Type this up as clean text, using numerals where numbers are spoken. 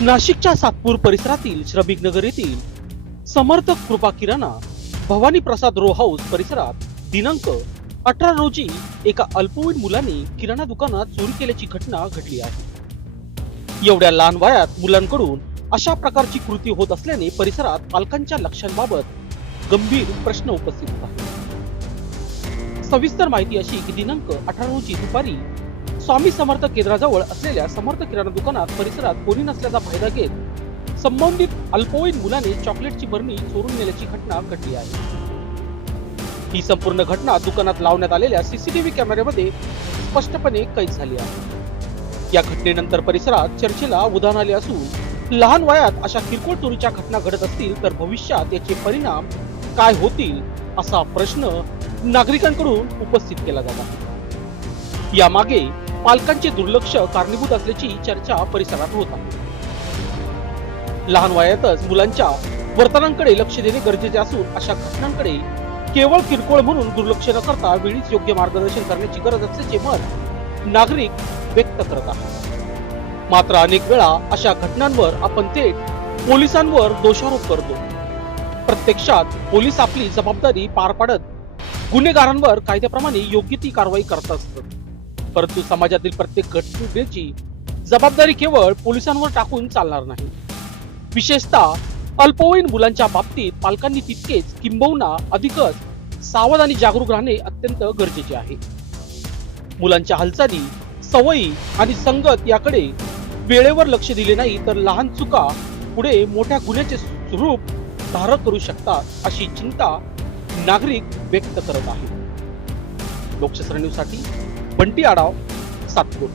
नाशिकच्या सातपूर परिसरातील श्रमिक नगर येथील समर्थ कृपा किराणा भवानी प्रसाद रो हाऊस परिसरात दिनांक 18 रोजी एका अल्पवयीन मुलाने किराणा दुकानात चोरी केल्याची घटना घडली आहे। एवढ्या लहान वयात मुलांकडून अशा प्रकारची कृती होत असल्याने परिसरात पालकांच्या लक्षांबाबत गंभीर प्रश्न उपस्थित होतात। सविस्तर माहिती अशी की दिनांक 18 रोजी दुपारी स्वामी समर्थ केंद्राजवळ असलेल्या समर्थ किराणा दुकानात परिसरात कोणी नसल्याचा फायदा घेत संबंधित अल्पवयीन मुलाने चॉकलेटची बरणी चोरून नेल्याची घटना घडली आहे। ही संपूर्ण घटना दुकानात लावण्यात आलेल्या सीसीटीव्ही कॅमेऱ्यामध्ये स्पष्टपणे कैद झाली आहे। या घटनेनंतर परिसरात चर्चेला उधाण आले असून लहान वयात अशा किरकोळ चोरीच्या घटना घडत असतील तर भविष्यात याचे परिणाम काय होतील असा प्रश्न नागरिकांकडून उपस्थित केला जात आहे। यामागे पालकांचे दुर्लक्ष कारणीभूत असल्याची चर्चा परिसरात होत आहे। लहान वयातच मुलांच्या वर्तनांकडे लक्ष देणे गरजेचे असून अशा घटनांकडे केवळ किरकोळ म्हणून दुर्लक्ष न करता वेळीच योग्य मार्गदर्शन करण्याची गरज असल्याचे मत नागरिक व्यक्त करत आहेत। मात्र अनेक वेळा अशा घटनांवर आपण थेट पोलिसांवर दोषारोप करतो। प्रत्यक्षात पोलीस आपली जबाबदारी पार पाडत गुन्हेगारांवर कायद्याप्रमाणे योग्य ती कारवाई करत असतात, परंतु समाजातील प्रत्येक घटनेची जबाबदारी केवळ पोलिसांवर टाकून चालणार नाही। विशेषतः अल्पवयीन मुलांच्या बाबतीत पालकांनी तितकेच किंबहुना अधिकच सावध आणि जागरूक राहणे अत्यंत गरजेचे आहे। मुलांच्या हालचाली, सवयी आणि संगत याकडे वेळेवर लक्ष दिले नाही तर लहान चुका पुढे मोठ्या गुन्ह्याचे स्वरूप धारण करू शकतात अशी चिंता नागरिक व्यक्त करत आहेत। लोकशास्त्र न्यूज साठी बंटी आढाव, सातपूर।